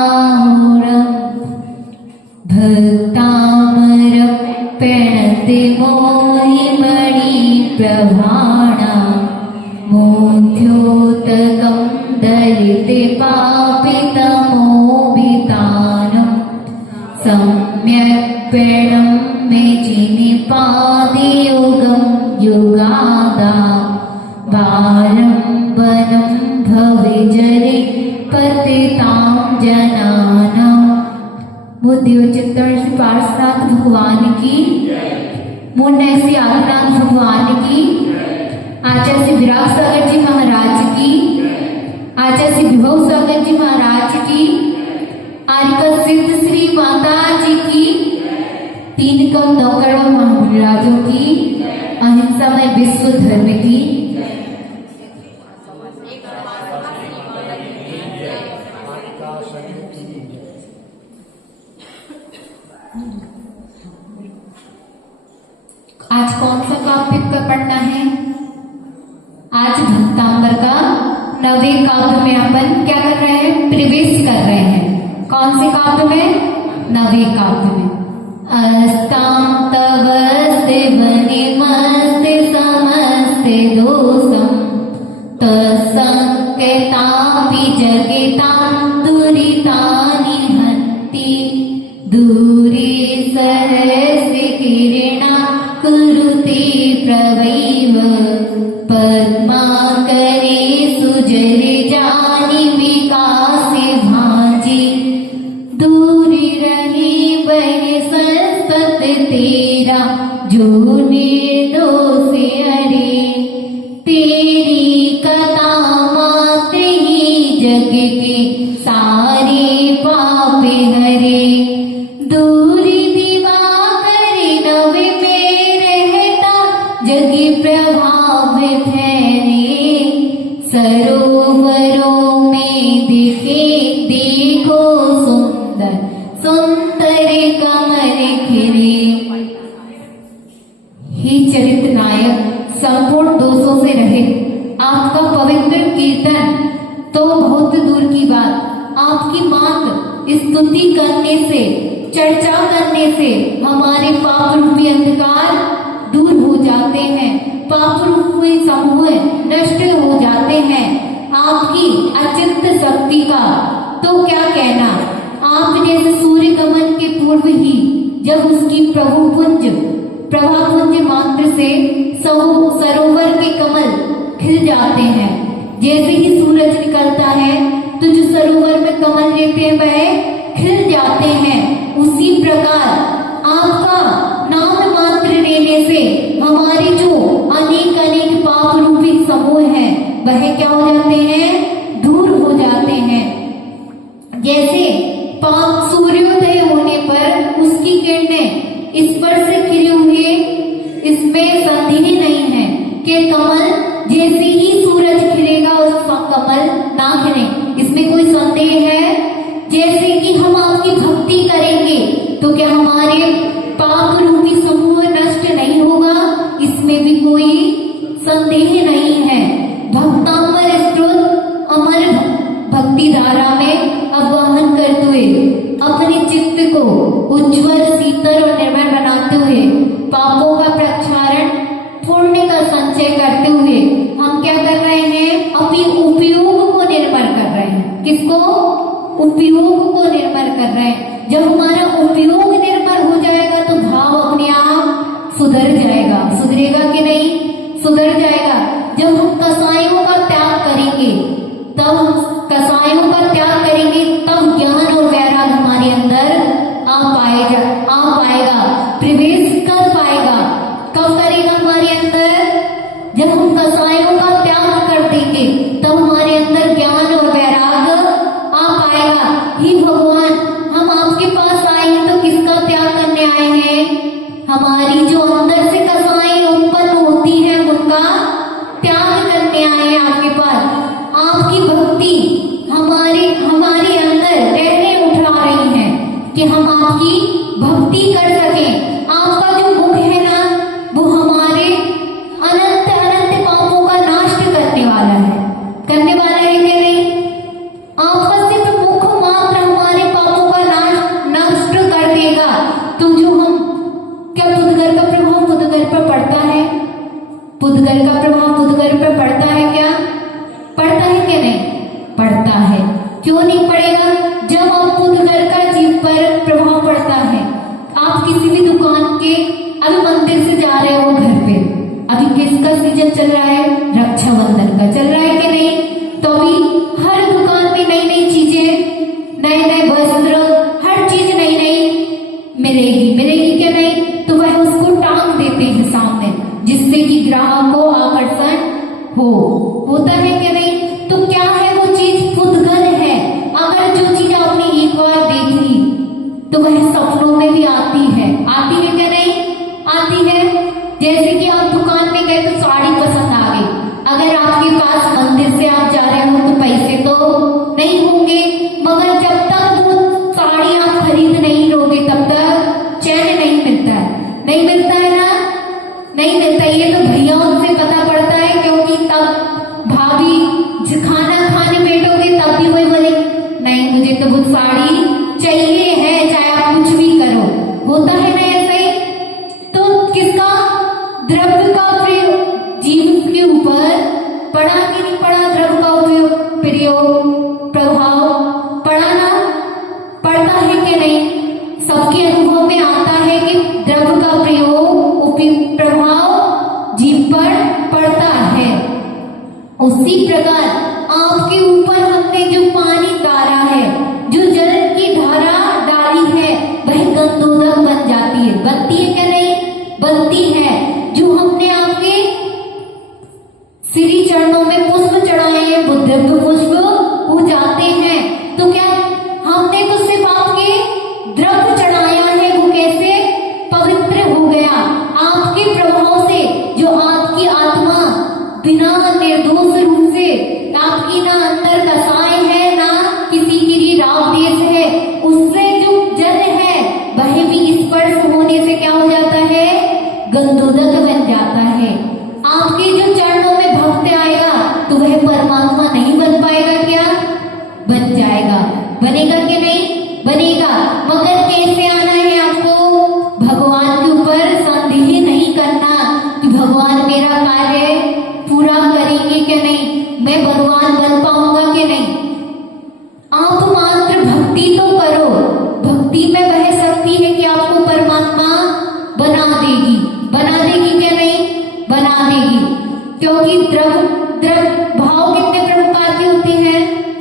आहुरं भक्तामरं प्रणति मोहिमणिप्रभाणा मोध्योतकं दलिते पापितमोभितानं सम्यक् प्रणम्य जिनिपादियुगं युगादा बालम्बनं भविजरि पतितां जनानां। बुद्धियो चित्तन श्री पार्श्वनाथ भगवान की, मुन्ना श्री आदिनाथ भगवान की, आचार्य श्री विराग सागर जी महाराज की, आचार्य श्री विभव सागर जी महाराज की, आर्यका सिद्ध श्री माता जी की, 3 करोड़ 9 करोड़ महाराजों की, अहिंसामय विश्व धर्म की। आज कौन सा काव्य पढ़ना है? आज भक्तांबर का नवे काव्य में अपन क्या कर रहे हैं? प्रवेश कर रहे हैं। कौन से काव्य में? नवे काव्य में। अस्तां तवस्ते वनिमस्ते समस्ते दोषं तत्संकेतापि जगतां दुरितानि हन्ति दूरे सहस्र किरणा कुरुते प्रवैव पद्माकरे सुजरे जानि विकासे भाजे दूरी रही बने संतत तेरा जो निर्दोष अरे तेरी कथा मात्र ही जग के सारे पाप हरे दूरी दिवा करे नवे में रहता जग प्रभाव ठहरे सरोवरों में दिखे देखो सुंदर सुंदर कमल खिले। हे चरित्र नायक, संपूर्ण दोषों से रहित आपका पवित्र कीर्तन तो बहुत दूर की बात, आपकी मात्र स्तुति करने से, चर्चा करने से हमारे पाप रूपी अंधकार दूर हो जाते हैं, पाप रूपी समूह नष्ट हो जाते हैं। आपकी अचिंत शक्ति का तो क्या कहना। आप जैसे सूर्य कमल के पूर्व ही जब उसकी प्रभापुंज मात्र से सरोवर के कमल खिल जाते हैं, जैसे ही सूरज निकलता है तो जो सरोवर में कमल रहते हैं वह खिल जाते हैं। उसी प्रकार आपका नाम मात्र लेने से हमारे जो अनेक अनेक पाप रूपी समूह हैं वह क्या हो जाते हैं? दूर हो जाते हैं। जैसे पाप सूर्योदय होने पर उसकी किरणें इस पर से खिले हुए, इसमें संदेह नहीं है कि कमल जैसे ही सूरज खिलेगा उस कमल ना खिले, इसमें कोई संदेह है? जैसे कि हम आपकी भक्ति करेंगे तो क्या हमारे पाप रूपी समूह नष्ट नहीं होगा, इसमें भी कोई संदेह नहीं है। भक्तांबर स्तोत्र अमर भक्ति धारा में आवाहन करते हुए अपने चित्त को उज्ज्वल शीतल और निर्मल बनाते हुए पापों का प्रक्षालन पुण्य का संचय करते हुए हम क्या कर रहे हैं? अपने उपयोग को निर्मल कर रहे हैं। किसको? उपयोग को निर्मल कर रहे हैं। जब हमारा उपयोग निर्मल हो जाएगा तो भाव अपने आप सुधर जाएगा। सुधरेगा कि नहीं? सुधर जाएगा। जब हम कसायों का त्याग करेंगे, तब कसायों का त्याग करेंगे तब ज्ञान और वैराग्य हमारे अंदर आ पाएगा, प्रवेश कर पाएगा। कब करेगा हमारे अंदर? जब हम कसायों का त्याग कर देंगे तब हमारे अंदर ज्ञान और वैराग्य आ पाएगा। ही भगवान, हम आपके पास आए हैं तो किसका त्याग करने आए हैं? हमारी जो अंदर से कसाई उत्पन्न होती है उनका त्याग करने आए हैं आपके पास। आपकी भक्ति हमारे अंदर रहने उठा रही है कि हम आपकी भक्ति कर सकें। आपका जो मुख है ना, वो हमारे अनंत अनंत पापों का नाश करने वाला है कि नहीं? आपका सिर्फ मुख मात्र हमारे तो वह सपनों में भी आती है क्या नहीं आती है। जैसे कि आप दुकान में गए तो साड़ी पसंद आ गई, अगर आपके पास मंदिर से आप जा रहे हो तो पैसे तो नहीं होंगे, मगर जब तक वो साड़ी आप खरीद नहीं लोगे तब तक चैन नहीं मिलता है, नहीं मिलता है ना, नहीं मिलता। ये तो भैयाओं से पता पड़ता है, क्योंकि तब भाभी खाना खाने बैठोगे तब भी वही बोले नहीं मुझे तो वो साड़ी चाहिए है, चाहे आप कुछ भी करो, होता है ना ऐसे ही। तो किसका द्रव्य का प्रयोग जीव के ऊपर पड़ा कि नहीं पड़ा, द्रव्य का प्रयोग प्रभाव पड़ा ना, पड़ता है कि नहीं, सबके अनुभव में आता है कि द्रव्य का प्रयोग प्रभाव जीव पर पड़ता है। उसी प्रकार आपके ऊपर हमने जो पानी डाला है, जो जल की धारा डाली है, वह गंधोदक बन जाती है, बनती है क्या नहीं बनती है। जो हमने आपके श्री चरणों में पुष्प चढ़ाए हैं वो द्रव्य पुष्प हो जाते हैं। तो क्या हमने तो सिर्फ आपके द्रव्य चढ़ाया है, वो कैसे पवित्र हो गया आपके प्रभाव से। जो आपकी आत्मा बिना निर्दोष रूप से, आपकी ना अंदर कसाय है ना किसी के लिए राग देश है, उससे जो जल है वह भी स्पर्श होने से क्या हो जाता है, गंधोदक बन जाता है। आपके जो चरणों में भक्त आएगा तो वह परमात्मा नहीं बन पाएगा, क्या बन जाएगा, बनेगा कि नहीं बनेगा। मगर कैसे आना है आपको, भगवान के ऊपर संदेह नहीं करना कि भगवान मेरा कार्य पूरा करेंगे कि नहीं, मैं भगवान बन पाऊंगा कि नहीं। आप मात्र भक्ति तो करो, भक्ति में वह शक्ति है कि आपको परमात्मा बना देगी क्या नहीं बना देगी। क्योंकि द्रव्य भाव कितने प्रकार के होते हैं,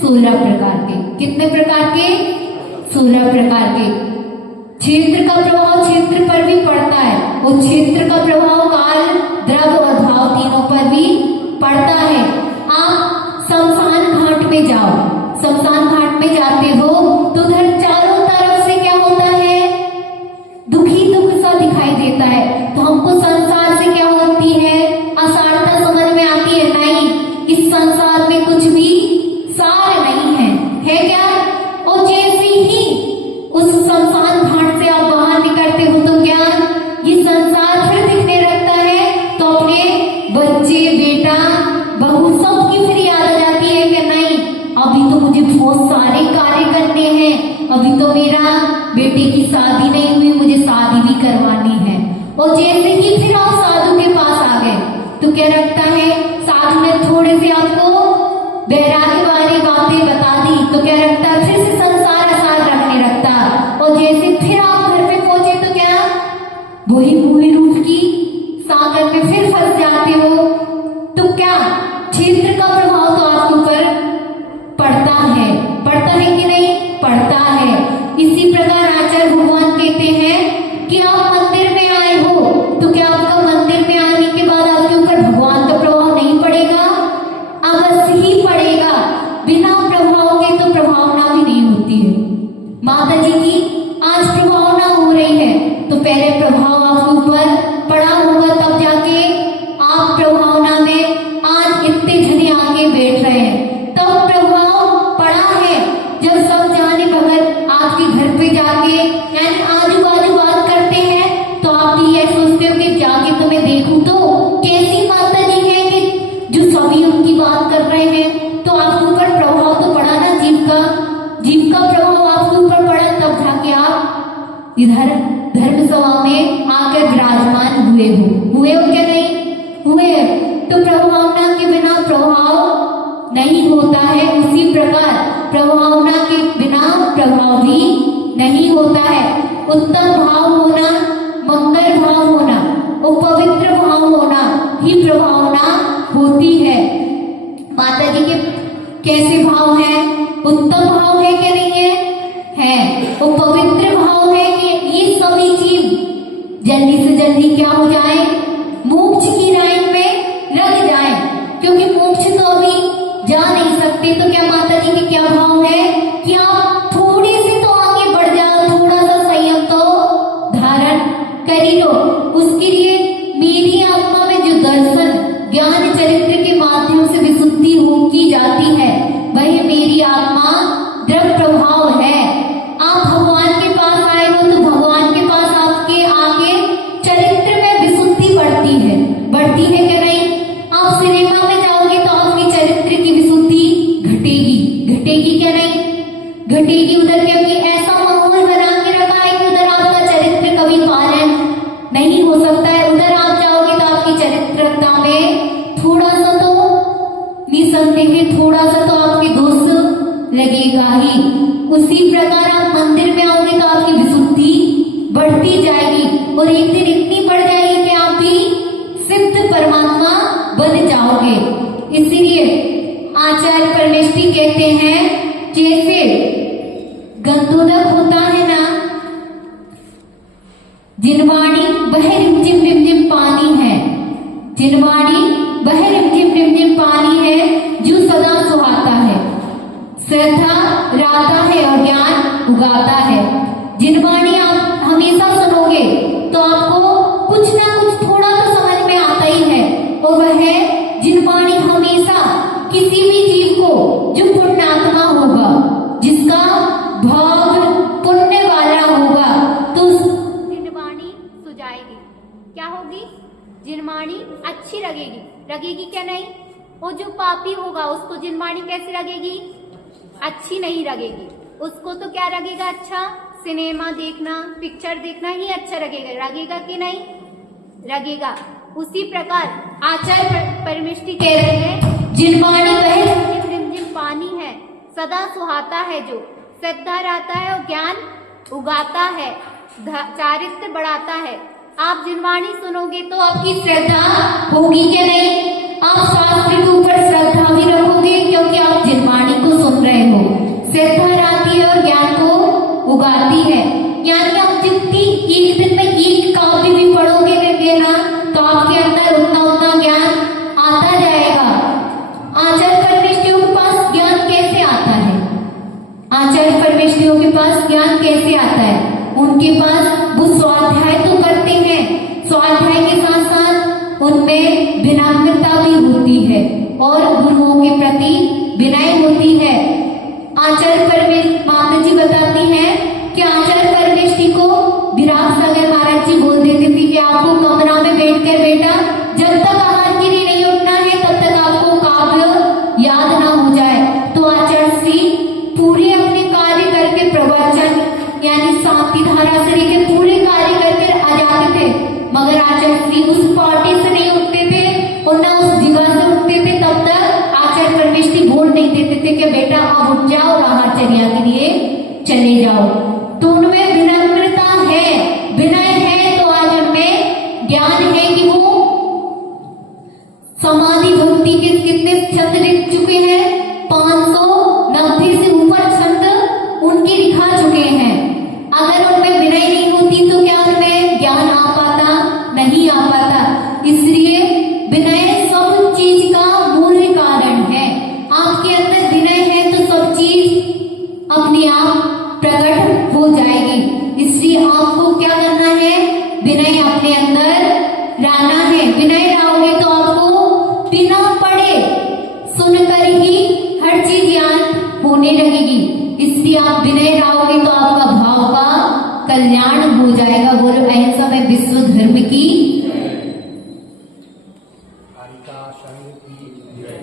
16 प्रकार के। कितने प्रकार के, 16 प्रकार के। क्षेत्र का प्रभाव क्षेत्र पर भी पड़ता है, और क्षेत्र का प्रभाव काल द्रव्य और भाव तीनों पर भी पड़ता है। आप शमशान घाट में जाओ, शमशान घाट में जाते हो तो उधर चारों तरफ से क्या होता है, दुखी दुख सा दिखाई देता है। तो हमको संसार से क्या होती है, असारता समझ में आती है, नहीं इस संसार में कुछ भी सार नहीं है क्या। और जैसे ही उस शमशान घाट से आप बाहर निकलते हो तो क्या ये संसार फिर दिखने लगता है। तो अपने बच्चे बेटा बहू सबकी फिर याद आ जाती है कि नहीं अभी तो मुझे बहुत सारे कार्य करने हैं, अभी तो मेरा बेटे की शादी नहीं हुई, मुझे शादी भी करवानी है। और जैसे ही फिर आप साधु के पास आ गए तो क्या रखता है, साधु ने थोड़े से आपको वैराग्य वाली बातें बता दी तो क्या रखता, फिर से संसार आसार रखने लगता। और जैसे फिर आप घर पे पहुंचे तो क्या वही मूल रूप की सागर में फिर फंस जाते हो। तो क्या क्षेत्र का प्रभाव तो आपके ऊपर पड़ता है कि नहीं पड़ता है। इसी प्रकार आचार्य भगवान कहते हैं कि आप मंदिर में आए हो तो क्या आपका मंदिर में आने के बाद आपके ऊपर भगवान का प्रभाव नहीं पड़ेगा, अवश्य ही पड़ेगा। बिना प्रभाव के तो प्रभावना भी नहीं होती है। माता जी की आज प्रभावना हो रही है तो पहले प्रभाव आपके ऊपर पड़ा होगा, तब जाके आप प्रभावना में आज इतने जने आके बैठ रहे हैं, तब प्रभाव पड़ा है। जब सब जाने भगत आपके घर पे जाके यानी आजू बाजू बात करते हैं तो आप ये सोचते हो कि जाके तो मैं देखूं तो कैसी माता जी है कि जो सभी उनकी बात कर रहे हैं। तो आपके ऊपर प्रभाव तो पड़ा ना, जीव का प्रभाव आपके ऊपर पड़ा, तब जाके आप इधर धर्म सभा में आकर विराजमान हुए हो क्या नहीं हुए। तो प्रभावना के बिना प्रभाव नहीं होता है, उसी प्रकार प्रभावना के बिना प्रभाव भी नहीं होता है। उत्तम भाव होना, मंगल भाव होना और पवित्र भाव होना ही प्रभावना होती है। माता जी के कैसे भाव है, उत्तम भाव है क्या नहीं है और पवित्र भाव है कि ये सभी चीज जल्दी से जल्दी क्या हो जाए, मोक्ष की लाइन में लग जाए। क्योंकि मोक्ष तो अभी जा नहीं सकते। तो क्या माता जी के क्या भाव है कि आप थोड़ी सी तो आगे बढ़ जाओ, थोड़ा सा उधर, क्योंकि ऐसा माहौल बना के रखा है कि उधर आपका चरित्र कभी पालन नहीं हो सकता है। उधर आप जाओगे तो आपकी चरित्रता में थोड़ा सा तो निसंदेह थोड़ा सा तो आपके दोष लगेगा ही। उसी प्रकार आप मंदिर में आओगे तो आपकी विशुद्धि बढ़ती जाएगी और एक दिन इतनी बढ़ जाएगी कि आप भी सिद्ध परमात्मा बन जाओगे। इसीलिए आचार्य परमेष्ठी कहते हैं, जैसे गंधोदक होता है ना, जिनवाणी वह रिमझिम पानी है, जिनवाणी वह रिमझिम पानी है जो सदा सुहाता है, श्रद्धा राता है और ज्ञान उगाता है। जिनवाणी आप हमेशा सुनोगे तो आपको कुछ ना कुछ थोड़ा तो समझ में आता ही है, और वह जिनवाणी हमेशा किसी भी जीव को जो पुण्यात्मा होगा, जिसका भाव पुण्य वाला होगा, तो जिनवाणी सुजाएगी। क्या होगी? जिनवाणी अच्छी लगेगी। लगेगी क्या नहीं? वो जो पापी होगा उसको जिनवाणी कैसी लगेगी? अच्छी नहीं लगेगी। उसको तो क्या लगेगा? अच्छा, सिनेमा देखना, पिक्चर देखना ही अच्छा लगेगा। लगेगा कि नहीं? लगेगा। उसी प्रकार आचार्य परमेष्ठी कह रहे हैं, जिनवाणी वह रिमझिम पानी है, सदा सुहाता है, जो श्रद्धा रहता है और ज्ञान उगाता है, चारित्र बढ़ाता है। आप जिनवाणी सुनोगे तो आपकी श्रद्धा होगी क्या नहीं? आप शास्त्र के ऊपर श्रद्धा भी रखोगे क्योंकि आप जिनवाणी को सुन रहे हो। श्रद्धा रहती है और ज्ञान को उगाती है। यानी आप जितनी एक दिन में एक काव्य भी पढ़ोगे ना, तो आपके अंदर उतना ज्ञान आता जाएगा। आचार्य परमेष्ठियों के पास ज्ञान कैसे आता है? आचार्य परमेष्ठियों के पास ज्ञान कैसे आता है? उनके पास वो स्वाध्याय तो करते हैं, स्वाध्याय के साथ साथ उनमें विनम्रता भी होती है और गुरुओं के प्रति विनय होती है। आचार्य परमेष्ठी माता जी बताती हैं कि आचार्य परमेष्ठी को विराट सागर महाराज जी बोल देते थे कि आपको कमरा में बैठकर बेटा जब तक आहार के लिए नहीं उठना है तब तक आपको काव्य याद ना हो जाए। तो आचार्य श्री पूरे अपने कार्य करके प्रवचन यानी शांति धारा से लेकर पूरे कार्य करके आ जाते थे, मगर आचार्य श्री उस पार्टी से नहीं उठते थे और ना उस जगह से उठते थे। तब तक आचार्य परमेष्ठी बोल नहीं देते थे कि बेटा आप उठ जाओ और आहारचर्या के लिए चले जाओ। तो उनमें विनम्रता है, विनय है, तो आज उनमें ज्ञान है कि वो समाधि भक्ति के कितने छंद लिख चुके हैं, 590 से ऊपर छंद उनके लिखा चुके हैं। अगर उनमें विनय नहीं होती तो क्या उनमें ज्ञान आ पाता? नहीं आ पाता। इसलिए विनय सब चीज का मूल कारण है। आपके अंदर विनय है तो सब चीज अपने आप प्रकट हो जाएगी। इसलिए आपको क्या करना है? विनय अपने अंदर लाना है। विनय लाओगे तो आपको बिना पढ़े सुनकर ही हर चीज याद होने लगेगी। इसलिए आप विनय लाओगे तो आपका भाव का कल्याण हो जाएगा। बोलो अहिंसा में विश्व धर्म की। हरिका संघ की जय।